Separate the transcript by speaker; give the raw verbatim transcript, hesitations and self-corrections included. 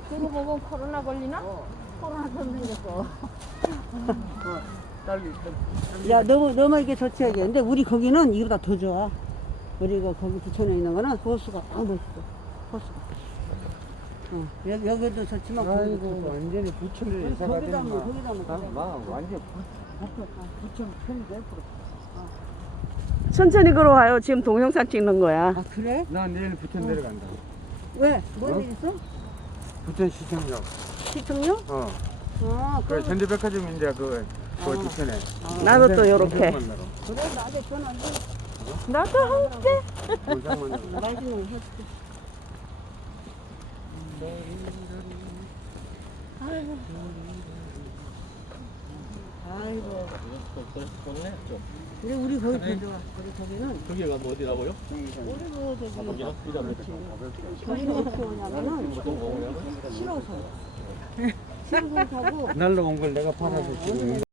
Speaker 1: 그거 보면 코로나 걸리나?
Speaker 2: 어.
Speaker 1: 코로나 좀 생겼어.
Speaker 2: 어, 딸기.
Speaker 3: 야, 너무, 너무 이게 좋지, 이게. 근데 우리 거기는 이거보다 더 좋아. 우리가 거기 부천에 있는 거는 호수가 딱 멋있어. 호수가. 어, 여기, 여기도 좋지만, 거기도
Speaker 2: 아이고,
Speaker 3: 좋고.
Speaker 2: 완전히 부천에 이사가
Speaker 3: 거기다
Speaker 2: 되는
Speaker 3: 뭐, 거기다 뭐.
Speaker 2: 막, 막 완전 부, 부, 부천 편백 프로.
Speaker 4: 천천히 걸어와요. 지금 동영상 찍는 거야.
Speaker 3: 아, 그래?
Speaker 2: 나 내일 부천 내려간다.
Speaker 3: 왜? 뭔
Speaker 2: 어?
Speaker 3: 일 있어?
Speaker 2: 부천 시청역.
Speaker 3: 시청료?
Speaker 2: 어.
Speaker 3: 아,
Speaker 2: 그
Speaker 3: 그래.
Speaker 2: 현대백화점인데 그, 그
Speaker 3: 어.
Speaker 2: 뒤편에.
Speaker 4: 나도 또 요렇게.
Speaker 3: 그래, 나한테 전화 안 돼.
Speaker 4: 나도 함께.
Speaker 2: 원상만으로.
Speaker 3: 맛있는 거 해줄게. 아이고. 아이고. 근데 우리 거기 더 좋아. 우리 거기는.
Speaker 5: 거기가 뭐 어디라고요?
Speaker 3: 우리 그 저기.
Speaker 5: 거기요?
Speaker 3: 그렇지. 거기는 어떻게 오냐면은 싫어서. 싫어서 타고.
Speaker 2: 날로 온 걸 내가 팔아서 지금.